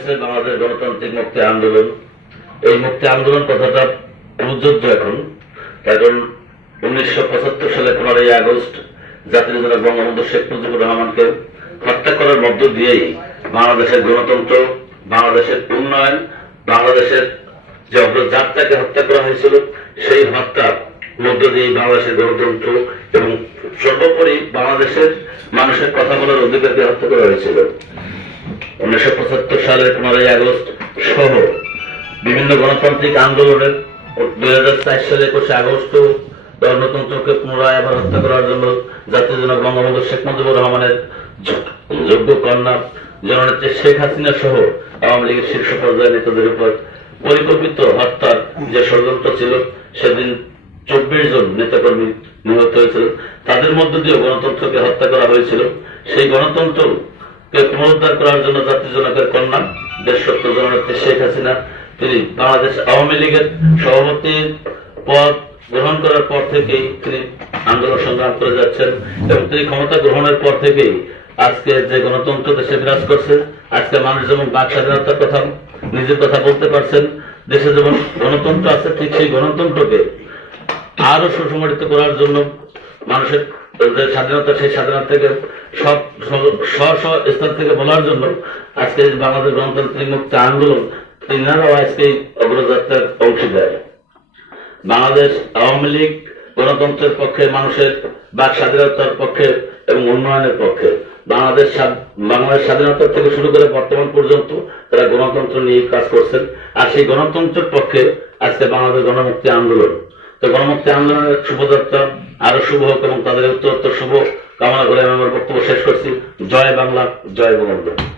হয়েছে বাংলাদেশ গণতান্ত্রিক মুক্তি আন্দোলন। এই মুক্তি আন্দোলন কথাটা প্রযোজ্য এখন। কারণ উনিশশো পঁচাত্তর সালে পনেরোই আগস্ট জাতির জনক বঙ্গবন্ধু শেখ মুজিবুর রহমানকে হত্যা করার মধ্য দিয়েই বাংলাদেশের গণতন্ত্র, বাংলাদেশের উন্নয়ন, বাংলাদেশের যে অগ্রযাত্রাকে হত্যা করা হয়েছিল, সেই হত্যার মধ্য দিয়ে বাংলাদেশের গণতন্ত্র এবং সর্বোপরি বাংলাদেশের মানুষের কথা বলার অধিকারকে হত্যা করা হয়েছিল। উনিশশো পঁচাত্তর সালের পনেরোই আগস্ট সহ বিভিন্ন গণতান্ত্রিক আন্দোলনের দুই হাজার চার সালে একুশে আগস্ট গণতন্ত্রকে পুনরায় আবার হত্যা করার জন্য জাতীয় জনক বঙ্গবন্ধু শেখ মুজিবুর রহমানের যোগ্য কন্যা জননেত্রী শেখ হাসিনা সহ আওয়ামী লীগের শীর্ষ পর্যায়ের নেতাদের উপর পরিকল্পিত হত্যার যে ষড়যন্ত্র ছিল, সেদিন চব্বিশ জন নেতাকর্মী নিহত হয়েছিল। তাদের মধ্য দিয়ে গণতন্ত্রকে হত্যা করা হয়েছিল। সেই গণতন্ত্রকে পুনরুদ্ধার করার জন্য জাতীয় জনকের কন্যা? দেশরত্ন জননেত্রী শেখ হাসিনা। তিনি বাংলাদেশ আওয়ামী লীগের সভাপতির পদ গ্রহণ করার পর থেকেই তিনি আন্দোলন সংগ্রাম করে যাচ্ছেন এবং তিনি ক্ষমতা গ্রহণের পর থেকেই আজকে যে গণতন্ত্র দেশে বিরাজ করছে, আজকে মানুষ যেমন বাক স্বাধীনতার কথা, নিজের কথা বলতে পারছেন, দেশে যেমন গণতন্ত্র আছে, ঠিক সেই গণতন্ত্রকে আরও সুসংগঠিত করার জন্য মানুষের যে স্বাধীনতা, সেই স্বাধীনতা থেকে সব স্ব স্থান থেকে বলার জন্য আজকে বাংলাদেশ গণতান্ত্রিক মুক্তি আন্দোলন তিনারাও আজকে অগ্রযাত্রার অংশীদার। বাংলাদেশ আওয়ামী লীগ গণতন্ত্রের পক্ষে, মানুষের বাক স্বাধীনতার পক্ষে এবং উন্নয়নের পক্ষে। বাংলাদেশ বাংলাদেশ স্বাধীনতা থেকে শুরু করে বর্তমান পর্যন্ত তারা গণতন্ত্র নিয়ে কাজ করছেন। আর সেই গণতন্ত্রের পক্ষে আজকে বাংলাদেশ গণমুক্তি আন্দোলন। তো গণমুক্তি আন্দোলনের শুভযাত্রা আরও শুভ হোক এবং তাদের উত্তরোত্তর শুভ কামনা করে আমি আমার বক্তব্য শেষ করছি। জয় বাংলা, জয় বঙ্গবন্ধু।